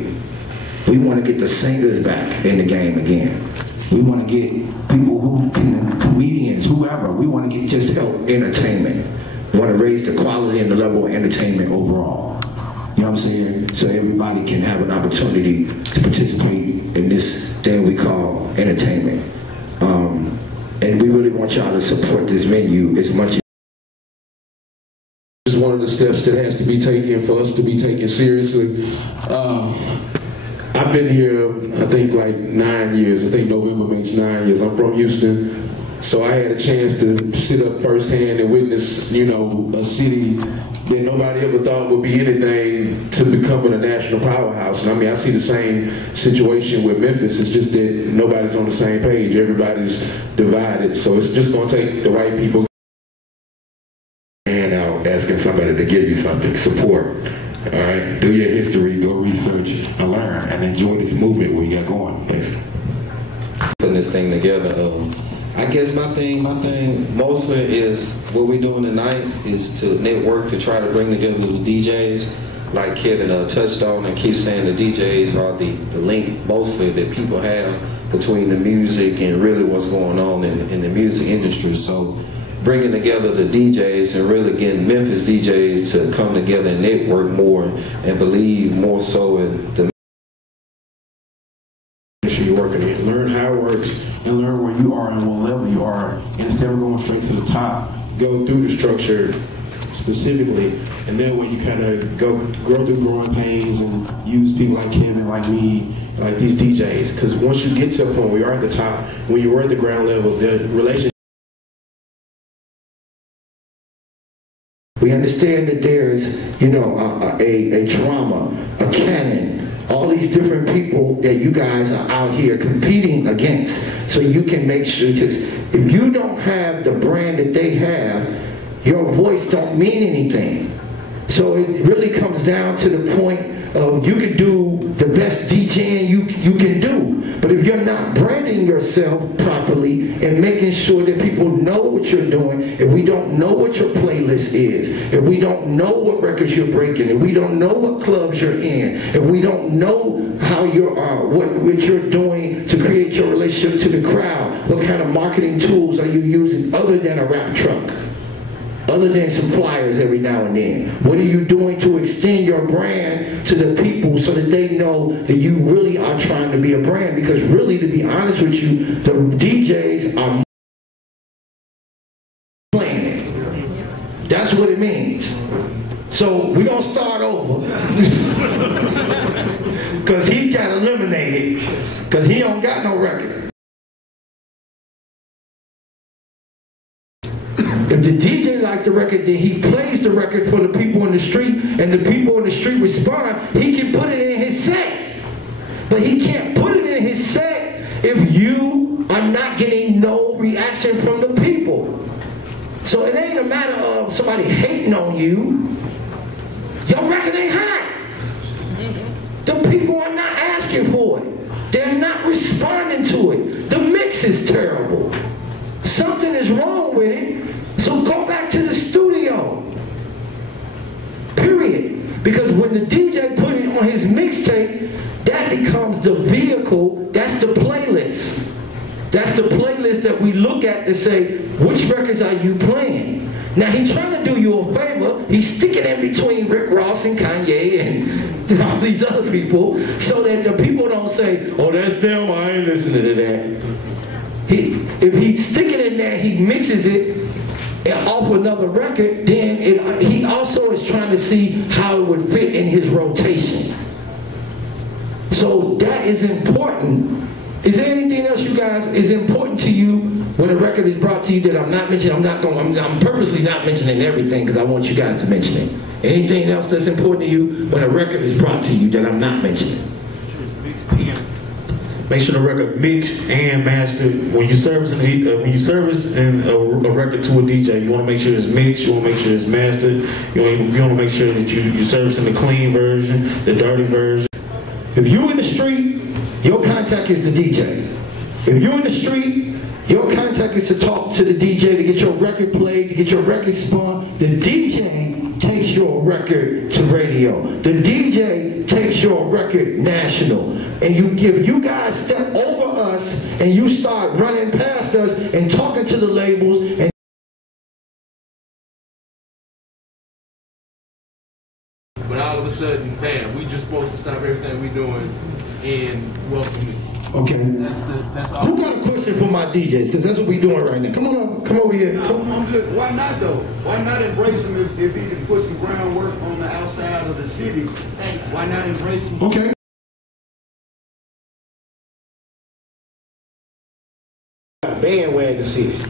We want to get the singers back in the game again. We want to get people who can, comedians, whoever. We want to get just help entertainment. We want to raise the quality and the level of entertainment overall. You know what I'm saying? So everybody can have an opportunity to participate in this thing we call entertainment. And we really want y'all to support this venue as much as this is one of the steps that has to be taken for us to be taken seriously. I've been here, I think, like 9 years. I think November makes 9 years. I'm from Houston, so I had a chance to sit up firsthand and witness, you know, a city that nobody ever thought would be anything to becoming a national powerhouse. And I mean, I see the same situation with Memphis. It's just that nobody's on the same page. Everybody's divided. So it's just going to take the right people. And out asking somebody to give you something, support. All right, do your history, go research and learn, and enjoy this movement we got going. Thanks. Putting this thing together. I guess my thing mostly is what we're doing tonight is to network, to try to bring together the DJs, like Kevin touched on and keep saying the DJs are the link mostly that people have between the music and really what's going on in the music industry. So bringing together the DJs and really getting Memphis DJs to come together and network more and believe more so in the you're working in. Learn how it works and learn where you are and what level you are, and instead of going straight to the top, go through the structure specifically, and then when you kind of grow through growing pains and use people like Kevin, like me, like these DJs, because once you get to a point where you are at the top, when you were at the ground level, the relationship. we understand that there's, you know, a drama, a canon, all these different people that you guys are out here competing against. So you can make sure, because if you don't have the brand that they have, your voice don't mean anything. So it really comes down to the point of you can do the best DJing you can do, but if you're not branding yourself properly and making sure that people know what you're doing, if we don't know what your playlist is, if we don't know what records you're breaking, if we don't know what clubs you're in, if we don't know how you're what you're doing to create your relationship to the crowd, what kind of marketing tools are you using other than a rap truck? Other than some flyers every now and then. What are you doing to extend your brand to the people so that they know that you really are trying to be a brand? Because really, to be honest with you, the DJs are playing it. That's what it means. So we're going to start over. Because he got eliminated. Because he don't got no record. If the DJ likes the record, then he plays the record for the people in the street, and the people in the street respond. He can put it in his set, but he can't put it in his set if you are not getting no reaction from the people. So it ain't a matter of somebody hating on you. Your record ain't hot. The people are not asking for it. They're not responding to it. The mix is terrible. Something is wrong with it. So go back to the studio, period. Because when the DJ put it on his mixtape, that becomes the vehicle, that's the playlist. That's the playlist that we look at to say, which records are you playing? Now he's trying to do you a favor, he's sticking in between Rick Ross and Kanye and all these other people, so that the people don't say, oh that's them, I ain't listening to that. If he stick it in there, he mixes it, and off another record, then he also is trying to see how it would fit in his rotation. So that is important. Is there anything else, you guys, is important to you when a record is brought to you that I'm not mentioning? I'm purposely not mentioning everything because I want you guys to mention it. Anything else that's important to you when a record is brought to you that I'm not mentioning? Make sure the record mixed and mastered. When you service a record to a DJ, you want to make sure it's mixed. You want to make sure it's mastered. You want to make sure that you're servicing the clean version, the dirty version. If you're in the street, your contact is the DJ. If you're in the street, your contact is to talk to the DJ to get your record played, to get your record spun. The DJ takes your record to radio. The DJ takes your record national. And if you guys step over us and you start running past us and talking to the labels and but all of a sudden, bam, we just supposed to stop everything we doing and welcome this. okay. That's all. Who got a question for my DJs? Because that's what we're doing right now. Come on, come over here. I'm good. Why not though? Why not embrace him if he can put some groundwork on the outside of the city? Why not embrace him? Okay. Bandwagon city.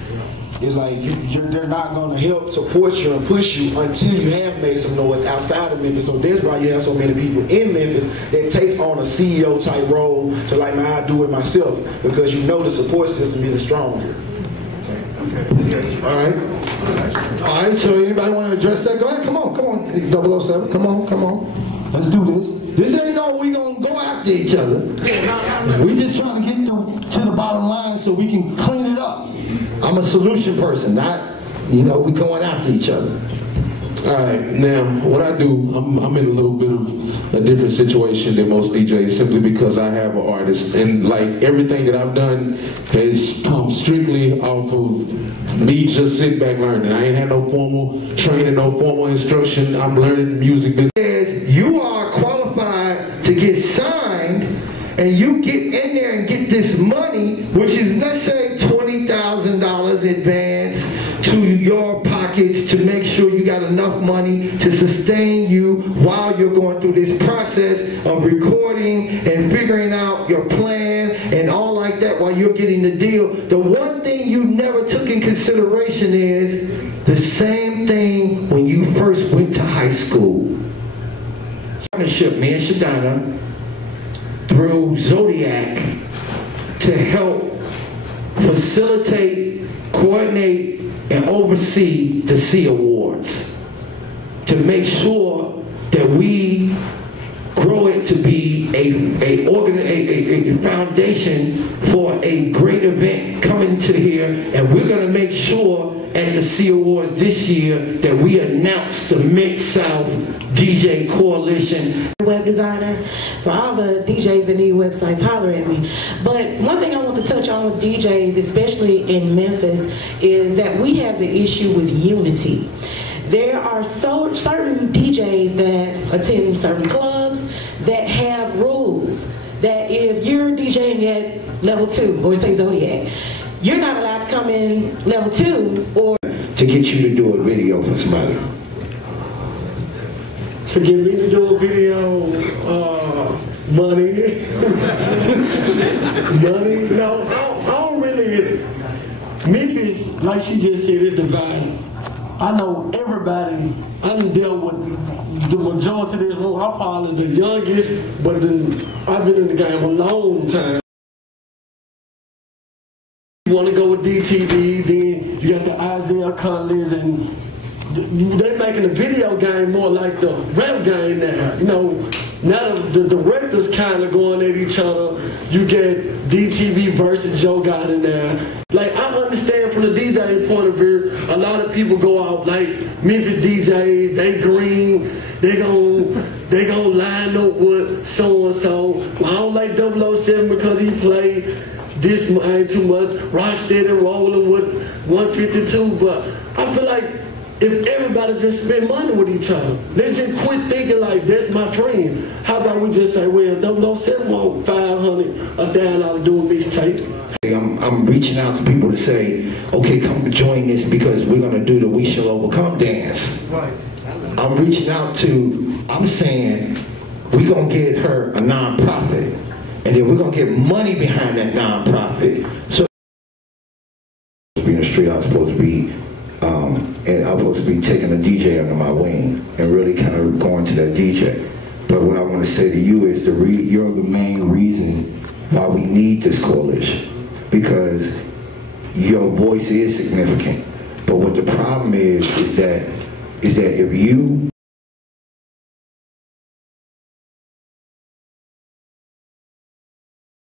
It's like they're not going to help support you and push you until you have made some noise outside of Memphis. So that's why you have so many people in Memphis that takes on a CEO type role to like, man, I do it myself, because you know the support system isn't strong here. Okay. All right. All right. So anybody want to address that? Go ahead. Come on. 007. Come on. Let's do this. This ain't no we gonna go after each other. We just trying to get to the bottom line so we can clean it up. I'm a solution person, not, we going after each other. All right, now what I do, I'm in a little bit of a different situation than most DJs simply because I have an artist, and like everything that I've done has come strictly off of me just sitting back learning. I ain't had no formal training, no formal instruction. I'm learning music business. You are qualified to get signed, and you get in there and get this money, which is, let's say, $20,000 advance to your pockets to make sure you got enough money to sustain you while you're going through this process of recording and figuring out your plan and all like that while you're getting the deal. The one thing you never took in consideration is the same thing when you first went to high school. Partnership, me and Shadana, through Zodiac, to help facilitate, coordinate, and oversee the C Awards, to make sure that we grow it to be a foundation for a great event coming to here. And we're going to make sure at the C Awards this year that we announce the Mid-South DJ Coalition. Web designer. For all the DJs that need websites, holler at me. But one thing I want to touch on with DJs, especially in Memphis, is that we have the issue with unity. There are certain DJs that attend certain clubs that have rules that if you're DJing at level 2, or say Zodiac, you're not allowed to come in level 2 or to get you to do a video for somebody. To get me to do a video, money. Money? No, I don't really. Memphis, like she just said, is divided. I know everybody. I done dealt with the majority of this room. I'm probably the youngest, but I've been in the game a long time. You want to go with DTV, then you got the Isaiah Conleys, and they're making the video game more like the rap game now. Now the directors kind of going at each other. You get DTV versus Joe God in there. Like, I understand from the DJ point of view, a lot of people go out like Memphis DJs, they green, they gon' line up with so-and-so. I don't like 007 because he played this ain't too much. Rocksteady rolling with 152, but I feel like if everybody just spend money with each other, they just quit thinking like, that's my friend. How about we just say, well, 007 want 500 a $1,000 doing mixtape. I'm reaching out to people to say, okay, come join this because we're gonna do the We Shall Overcome dance. Right. I'm reaching out I'm saying, we're gonna get her a nonprofit, and then we're gonna get money behind that nonprofit. So being the street, I was supposed to be and I was supposed to be taking a DJ under my wing and really kind of going to that DJ. But what I want to say to you is you're the main reason why we need this coalition, because your voice is significant. But what the problem is that if you